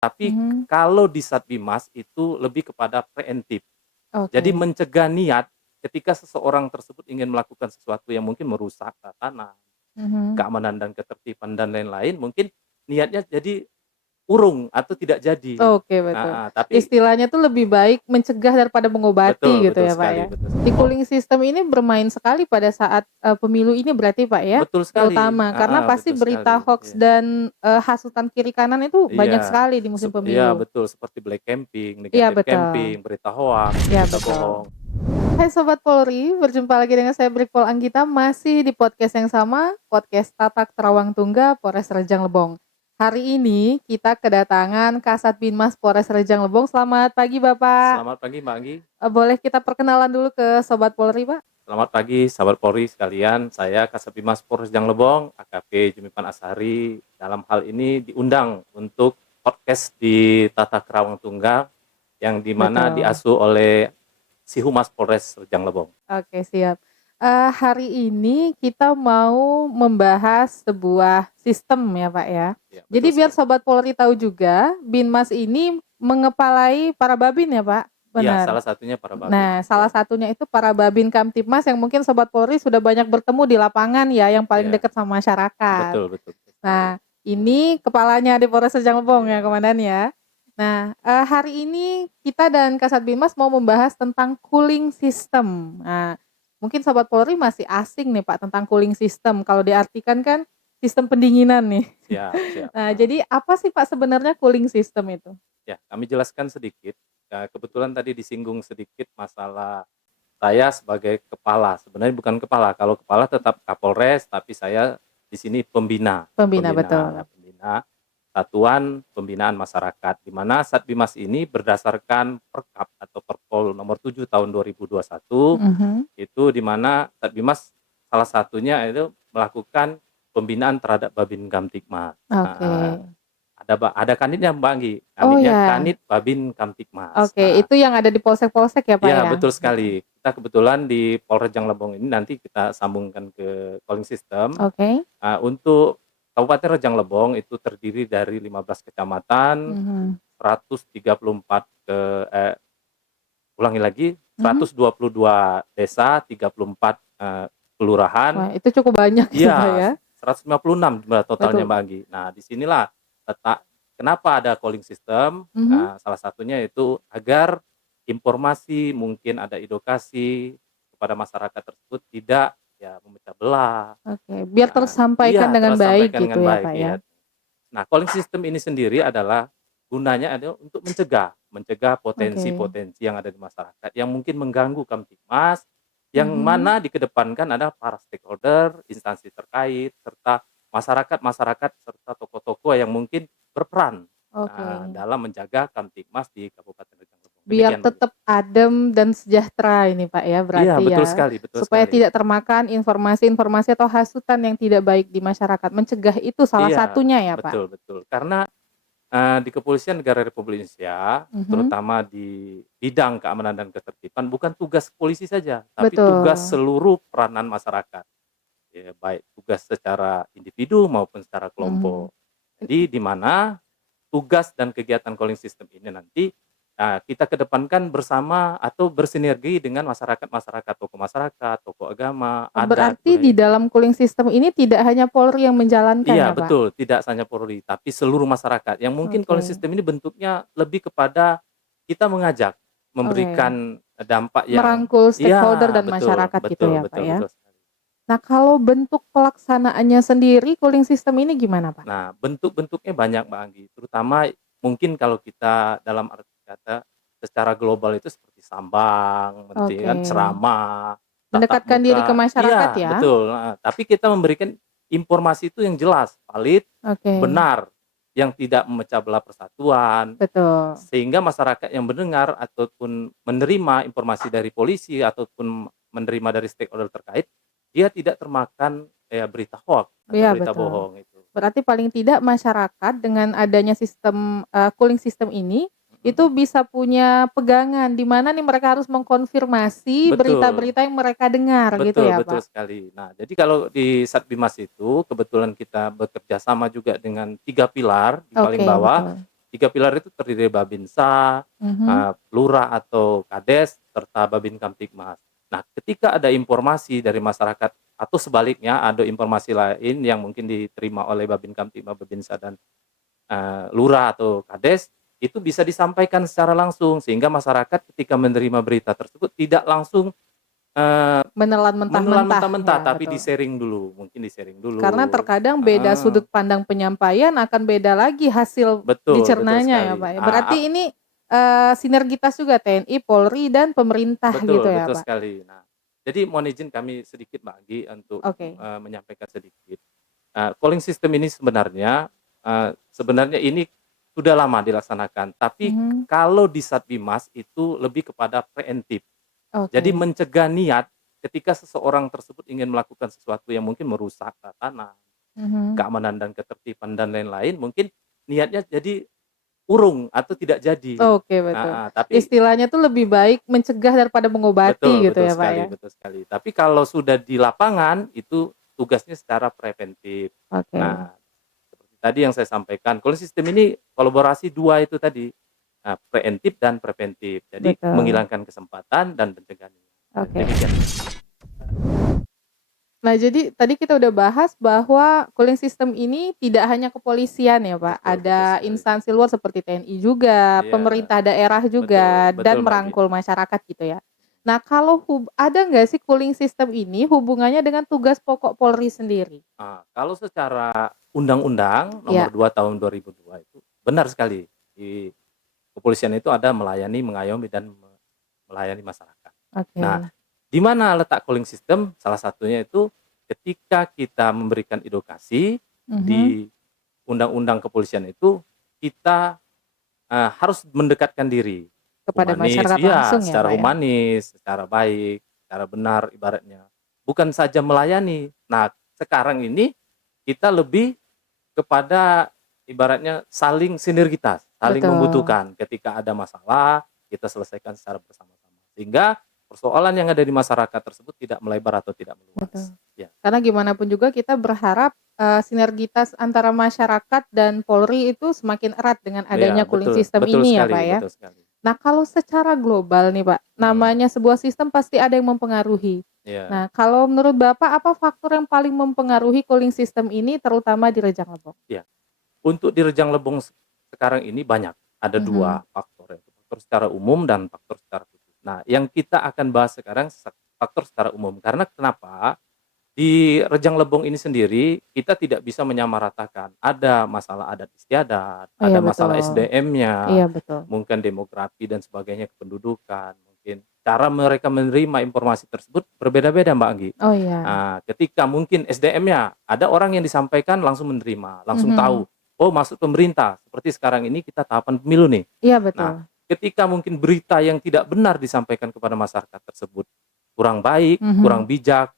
Tapi Mhm. kalau di Satbimas itu lebih kepada preemptif. Jadi Oke. mencegah niat ketika seseorang tersebut ingin melakukan sesuatu yang mungkin merusak tatanan, Mhm. keamanan dan ketertiban dan lain-lain, mungkin niatnya jadi urung atau tidak jadi. Oke, betul. Tapi Istilahnya tuh lebih baik mencegah daripada betul mengobati gitu betul ya, Pak, sekali ya. betul Di sekali. cooling system ini bermain sekali pada saat, pemilu ini berarti, Pak, ya? Betul sekali, Terutama karena pasti betul berita sekali, hoaks iya. dan, hasutan kiri kanan itu banyak Iya, sekali di musim iya pemilu. betul seperti black campaign, Iya, negative betul. campaign, berita hoaks, Iya, berita betul. bohong. Hai Sobat Polri, berjumpa lagi dengan saya Brigpol Anggita, masih di podcast yang sama, podcast Tatak Terawang Tungga, Polres Rejang Lebong. Hari ini kita kedatangan Kasat Binmas Polres Rejang Lebong. Selamat pagi Bapak. Selamat pagi Mbak Anggi. Boleh kita perkenalan dulu ke Sobat Polri, Pak? Selamat pagi sahabat Polri sekalian, saya Kasatbimas Polres Rejang Lebong, AKP Jumipan Ashari. Dalam hal ini diundang untuk podcast di Tata Kerawang Tunggal yang dimana Betul. diasuh oleh si Humas Polres Rejang Lebong. Oke, siap. Hari ini kita mau membahas sebuah sistem ya, Pak, ya. Ya, Jadi betul biar sekali. Sobat Polri tahu juga, Binmas ini mengepalai para babin ya, Pak? Iya, Benar. salah satunya para babin. Nah, salah Ya, satunya itu para babin Kamtibmas yang mungkin Sobat Polri sudah banyak bertemu di lapangan ya, yang paling ya, dekat sama masyarakat. betul betul betul sekali. Nah, ini kepalanya di Polres Rejang Lebong ya, Ya, Komandan ya. Nah, hari ini kita dan Kasat Binmas mau membahas tentang cooling system. Nah, mungkin Sobat Polri masih asing nih Pak tentang cooling system. Kalau diartikan kan sistem pendinginan nih. siap siap. Nah, jadi apa sih Pak sebenarnya cooling system itu? Ya, kami jelaskan sedikit. Ya, kebetulan tadi disinggung sedikit masalah saya sebagai kepala. Sebenarnya bukan kepala. Kalau kepala tetap Kapolres, tapi saya di sini pembina, Pembina betul. pembina Satuan Pembinaan Masyarakat, di mana Satbimas ini berdasarkan Perkap atau Perpol nomor 7 tahun 2021, Mhm. itu di mana Satbimas salah satunya itu melakukan pembinaan terhadap Babin Kamtibmas. Oke. Ada kanitnya Mbak Anggi, Oh kanitnya ya. Kanit Babin Kamtibmas. Oke, itu yang ada di polsek-polsek ya Pak Ya, ya? betul sekali. Kita kebetulan di Polres Rejang Lebong ini nanti kita sambungkan ke calling system. Oke. Untuk Kabupaten Rejang Lebong itu terdiri dari 15 kecamatan, Mhm. 134 ulangi lagi, Mhm. 122 desa, 34 kelurahan. Wah, itu cukup banyak itu Pak Iya, ya? 156 jumlah totalnya Betul. Mbak Anggi. Nah, disinilah letak kenapa ada calling system, Mhm. salah satunya itu agar informasi, mungkin ada edukasi kepada masyarakat tersebut tidak ya memecah belah. Oke, biar tersampaikan Iya, dengan baik tersampaikan gitu dengan ya, baik, Pak, ya? iya. Nah, calling system ini sendiri adalah gunanya adalah untuk mencegah Oke. potensi-potensi yang ada di masyarakat yang mungkin mengganggu Kamtibmas, yang Mhm. mana dikedepankan adalah para stakeholder, instansi terkait, serta masyarakat-masyarakat serta tokoh-tokoh yang mungkin berperan Oke. dalam menjaga Kamtibmas di Kabupaten Rejang Lebong. Biar Demikian, Mbak. tetap adem dan sejahtera ini, Pak, ya, Iya, berarti betul ya? sekali betul Supaya sekali. tidak termakan informasi-informasi atau hasutan yang tidak baik di masyarakat. Mencegah itu salah Iya, satunya ya, Pak? betul betul. Karena di Kepolisian Negara Republik Indonesia, Mhm. terutama di bidang keamanan dan ketertiban, bukan tugas polisi saja, tapi tugas Betul. seluruh peranan masyarakat. Ya, baik tugas secara individu maupun secara Mhm. kelompok. Jadi di mana tugas dan kegiatan calling system ini nanti kita kedepankan bersama atau bersinergi dengan masyarakat-masyarakat, tokoh masyarakat, tokoh agama, adat, Berarti di budaya. dalam cooling system ini tidak hanya Polri yang menjalankan Iya ya, Pak? betul, tidak hanya Polri, tapi seluruh masyarakat. Yang mungkin kalau Oke. sistem ini bentuknya lebih kepada kita mengajak, Oke. memberikan dampak yang Merangkul stakeholder iya dan betul, masyarakat gitu betul ya, Pak, betul ya? betul sekali. Nah, kalau bentuk pelaksanaannya sendiri cooling system ini gimana, Pak? Nah, bentuk-bentuknya banyak Mbak Anggi, terutama mungkin kalau kita dalam arti kata secara global itu seperti sambang, Oke. kan ceramah, tatap Mendekatkan diri ke muka, masyarakat iya ya? betul, tapi kita memberikan informasi itu yang jelas, valid, Oke, benar, yang tidak memecah belah persatuan, betul. sehingga masyarakat yang mendengar ataupun menerima informasi dari polisi ataupun menerima dari stakeholder terkait, dia tidak termakan berita hoax atau Iya, berita betul. bohong itu. Berarti paling tidak masyarakat dengan adanya sistem, cooling system ini, itu Mhm. bisa punya pegangan di mana nih mereka harus mengkonfirmasi Betul, berita-berita yang mereka dengar gitu betul ya, betul Pak? sekali. Nah, jadi kalau di Satbimas itu kebetulan kita bekerja sama juga dengan 3 pilar di paling Oke, bawah, betul. 3 pilar itu terdiri dari Babinsa, Lurah atau Kades, serta Babin Kamtibmas. Nah, ketika ada informasi dari masyarakat atau sebaliknya ada informasi lain yang mungkin diterima oleh Babin Kamtibmas, Babinsa dan Lurah atau Kades, itu bisa disampaikan secara langsung sehingga masyarakat ketika menerima berita tersebut tidak langsung Menelan menelan mentah-mentah, mentah-mentah, ya tapi betul. di-sharing dulu, mungkin di-sharing Karena dulu. terkadang beda Heeh, sudut pandang penyampaian akan beda lagi hasil betul, betul dicernanya ya, sekali. Pak, ya. Berarti ini, sinergitas juga TNI, Polri, dan pemerintah gitu Betul, ya, betul Pak? sekali. Nah, jadi mohon izin kami sedikit Mbak Anggi untuk, Oke. menyampaikan sedikit. Calling system ini sebenarnya ini sudah lama dilaksanakan, tapi Mhm. kalau di Satbimas itu lebih kepada preemptif. Jadi Oke. mencegah niat ketika seseorang tersebut ingin melakukan sesuatu yang mungkin merusak tatanan, Mhm. keamanan dan ketertiban dan lain-lain, mungkin niatnya jadi urung atau tidak jadi. Oke, betul. Heeh, tapi Istilahnya tuh lebih baik mencegah daripada mengobati betul, gitu betul ya, Pak, sekali, ya? betul sekali. Tapi kalau sudah di lapangan itu tugasnya secara preventif. Oke. Nah, seperti tadi yang saya sampaikan, kalau sistem ini kolaborasi 2 itu tadi, preemptif dan preventif. Jadi Betul. menghilangkan kesempatan dan pencegahan. Oke. Demikian. Nah, jadi tadi kita udah bahas bahwa cooling system ini tidak hanya kepolisian ya, Pak, Betul, betul ada sekali. instansi luar seperti TNI juga, Iya, pemerintah daerah juga, betul, betul dan Mbak Gi. merangkul masyarakat gitu ya. Nah, kalau ada nggak sih cooling system ini hubungannya dengan tugas pokok Polri sendiri? Kalau secara undang-undang nomor Ya, 2 tahun 2002 itu benar sekali, di kepolisian itu ada melayani, mengayomi, dan melayani masyarakat. Nah, oke. di mana letak calling system? Salah satunya itu ketika kita memberikan edukasi Mhm. di undang-undang kepolisian itu, kita, harus mendekatkan diri. Kepada Humanis, masyarakat iya, langsung ya, secara Pak, ya? humanis, secara baik, secara benar ibaratnya. Bukan saja melayani. Nah, sekarang ini kita lebih kepada ibaratnya saling sinergitas, saling Betul. membutuhkan. Ketika ada masalah, kita selesaikan secara bersama-sama. Sehingga persoalan yang ada di masyarakat tersebut tidak melebar atau tidak meluas. Betul. Ya, Karena gimana pun juga kita berharap, sinergitas antara masyarakat dan Polri itu semakin erat dengan iya, adanya cooling betul, system betul ini ya, sekali, Pak, ya. betul sekali. Nah, kalau secara global nih, Pak, Mhm, namanya sebuah sistem pasti ada yang mempengaruhi. iya, Nah, kalau menurut Bapak apa faktor yang paling mempengaruhi cooling system ini terutama di Rejang Lebong? iya. Untuk di Rejang Lebong sekarang ini banyak, ada Mhm. 2 faktor, yaitu faktor secara umum dan faktor secara khusus. Nah, yang kita akan bahas sekarang faktor secara umum, karena kenapa? Di Rejang Lebong ini sendiri, kita tidak bisa menyamaratakan. Ada masalah adat istiadat, Oh, iya ada masalah betul. SDM-nya, Iya betul. mungkin demografi dan sebagainya, kependudukan, mungkin cara mereka menerima informasi tersebut berbeda-beda, Mbak Anggi. Oh, iya. Ketika mungkin SDM-nya, ada orang yang disampaikan langsung menerima, langsung tahu, Mhm. oh masuk pemerintah, seperti sekarang ini kita tahapan pemilu nih. Iya Nah, betul. ketika mungkin berita yang tidak benar disampaikan kepada masyarakat tersebut kurang baik, kurang Mhm. bijak,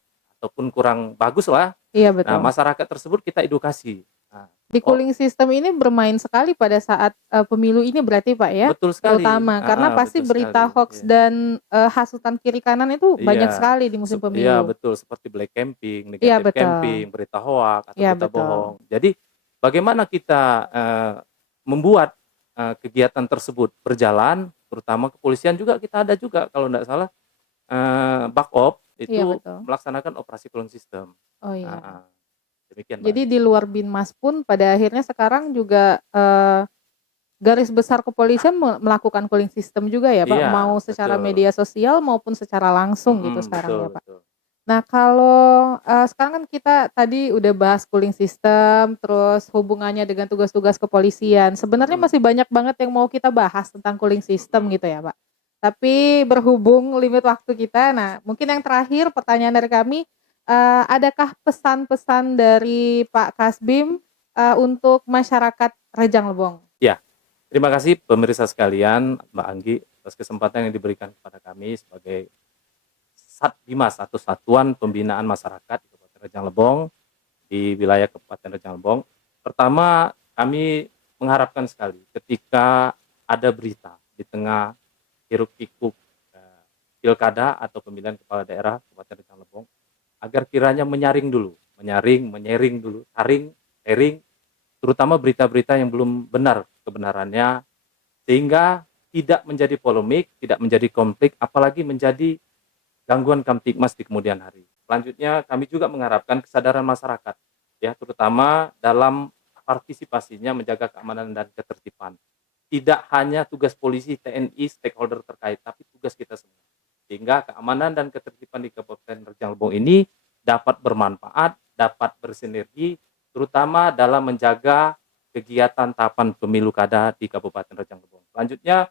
ataupun kurang bagus lah, Iya nah betul. masyarakat tersebut kita edukasi. Nah, Di oh cooling system ini bermain sekali pada saat, pemilu ini berarti, Pak, ya? betul sekali, Terutama karena pasti betul berita sekali, hoaks iya. dan, hasutan kiri kanan itu Iya, banyak sekali di musim iya pemilu. betul, seperti black camping, Iya negatif betul. camping, berita hoak atau Iya berita betul. bohong. Jadi bagaimana kita, membuat, kegiatan tersebut berjalan, terutama kepolisian juga kita ada juga kalau tidak salah, Bakop Iya itu betul. melaksanakan operasi cooling system. Oh iya. Heeh, demikian Mbak Jadi Anggi. di luar Binmas pun pada akhirnya sekarang juga, garis besar kepolisian melakukan cooling system juga ya, Pak? Iya, Mau secara betul. media sosial maupun secara langsung gitu sekarang Betul, ya, Pak? betul. Nah, kalau, sekarang kan kita tadi udah bahas cooling system, terus hubungannya dengan tugas-tugas kepolisian. Sebenarnya Mhm, masih banyak banget yang mau kita bahas tentang cooling system mhm. gitu ya, Pak. Tapi berhubung limit waktu kita, nah mungkin yang terakhir pertanyaan dari kami, adakah pesan-pesan dari Pak Kasbim, untuk masyarakat Rejang Lebong? Ya, terima kasih pemirsa sekalian, Mbak Anggi, atas kesempatan yang diberikan kepada kami sebagai Satbimas atau Satuan Pembinaan Masyarakat di Kabupaten Rejang Lebong, di wilayah Kabupaten Rejang Lebong. Pertama, kami mengharapkan sekali ketika ada berita di tengah hiruk-pikuk pilkada atau pemilihan kepala daerah Kabupaten Rejang Lebong, agar kiranya menyaring dulu, menyaring, menyaring dulu, saring, sharing, terutama berita-berita yang belum benar kebenarannya, sehingga tidak menjadi polemik, tidak menjadi konflik, apalagi menjadi gangguan Kamtibmas di kemudian hari. Selanjutnya kami juga mengharapkan kesadaran masyarakat, ya, terutama dalam partisipasinya menjaga keamanan dan ketertiban. Tidak hanya tugas polisi, TNI, stakeholder terkait, tapi tugas kita semua. Sehingga keamanan dan ketertiban di Kabupaten Rejang Lebong ini dapat bermanfaat, dapat bersinergi, terutama dalam menjaga kegiatan tahapan pemilu kada di Kabupaten Rejang Lebong. Selanjutnya,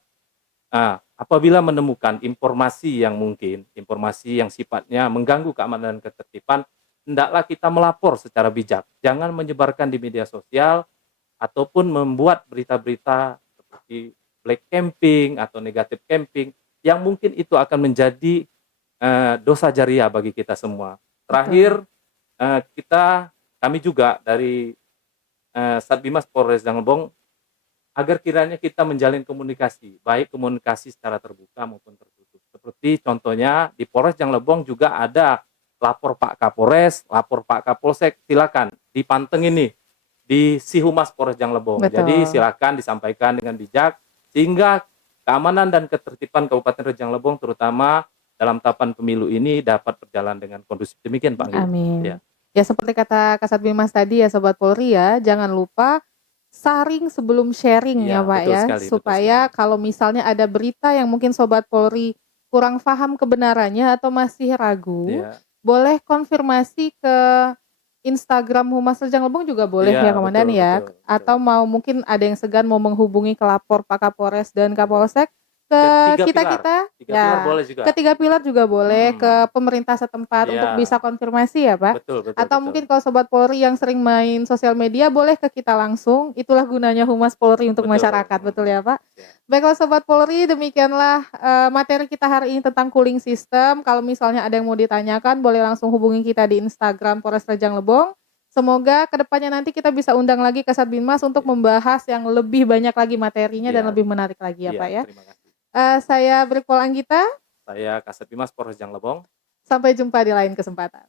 apabila menemukan informasi yang sifatnya mengganggu keamanan dan ketertiban, hendaklah kita melapor secara bijak. Jangan menyebarkan di media sosial ataupun membuat berita-berita seperti black camping atau negatif camping yang mungkin itu akan menjadi dosa jariah bagi kita semua. Terakhir, kami juga dari Satbimas Polres Rejang Lebong agar kiranya kita menjalin komunikasi, baik komunikasi secara terbuka maupun tertutup. Seperti contohnya di Polres Rejang Lebong juga ada lapor Pak Kapolres, lapor Pak Kapolsek, silakan dipantengin nih di Si Humas Polres Rejang Lebong. Betul. Jadi silakan disampaikan dengan bijak sehingga keamanan dan ketertiban Kabupaten Rejang Lebong terutama dalam tahapan pemilu ini dapat berjalan dengan kondusif. Demikian Pak Anggi. Amin. Ya. Ya seperti kata Kasat Bimas tadi ya Sobat Polri ya, jangan lupa saring sebelum sharing ya Pak betul ya, sekali, supaya kalau misalnya ada berita yang mungkin Sobat Polri kurang paham kebenarannya atau masih ragu, Ya. boleh konfirmasi ke Instagram Humas Rejang Lebong juga boleh Iya, ya Komandan betul, ya, betul. atau mau mungkin ada yang segan mau menghubungi ke lapor Pak Kapolres dan Kapolsek ke Tiga pilar boleh juga. ketiga pilar juga boleh, ke pemerintah setempat Iya. untuk bisa konfirmasi ya Pak. Betul. Atau mungkin kalau Sobat Polri yang sering main sosial media boleh ke kita langsung. Itulah gunanya Humas Polri untuk Betul. masyarakat, betul ya Pak? Ya. Baiklah Sobat Polri, demikianlah materi kita hari ini tentang cooling system. Kalau misalnya ada yang mau ditanyakan, boleh langsung hubungi kita di Instagram Polres Rejang Lebong. Semoga kedepannya nanti kita bisa undang lagi Kasat Binmas untuk membahas yang lebih banyak lagi materinya dan lebih menarik lagi ya Pak ya. Terima kasih. Saya Brigpol Anggita. Saya Kasat Bimas Polres Rejang Lebong. Sampai jumpa di lain kesempatan.